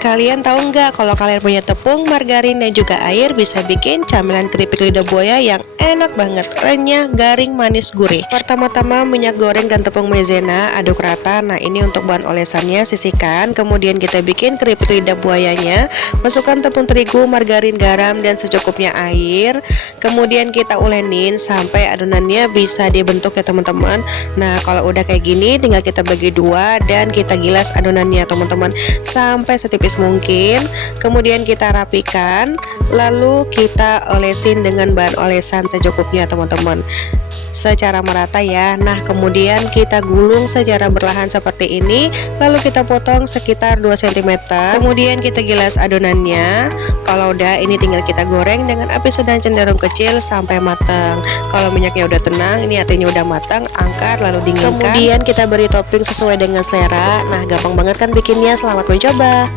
Kalian tahu nggak kalau kalian punya tepung, margarin, dan juga air bisa bikin camilan keripik lidah buaya yang enak banget, renyah, garing, manis, gurih. Pertama-tama minyak goreng dan tepung maizena aduk rata. Nah ini untuk bahan olesannya, sisihkan. Kemudian kita bikin keripik lidah buayanya. Masukkan tepung terigu, margarin, garam, dan secukupnya air. Kemudian kita ulenin sampai adonannya bisa dibentuk ya teman-teman. Nah kalau udah kayak gini tinggal kita bagi dua dan kita gilas adonannya teman-teman sampai setipis mungkin. Kemudian kita rapikan, lalu kita olesin dengan bahan olesan secukupnya teman-teman, secara merata ya. Nah kemudian kita gulung secara berlahan seperti ini, lalu kita potong sekitar 2 cm. Kemudian kita gilas adonannya. Kalau udah ini tinggal kita goreng dengan api sedang cenderung kecil sampai matang. Kalau minyaknya udah tenang, ini artinya udah matang, angkat lalu dinginkan. Kemudian kita beri topping sesuai dengan selera. Nah gampang banget kan bikinnya, selamat mencoba.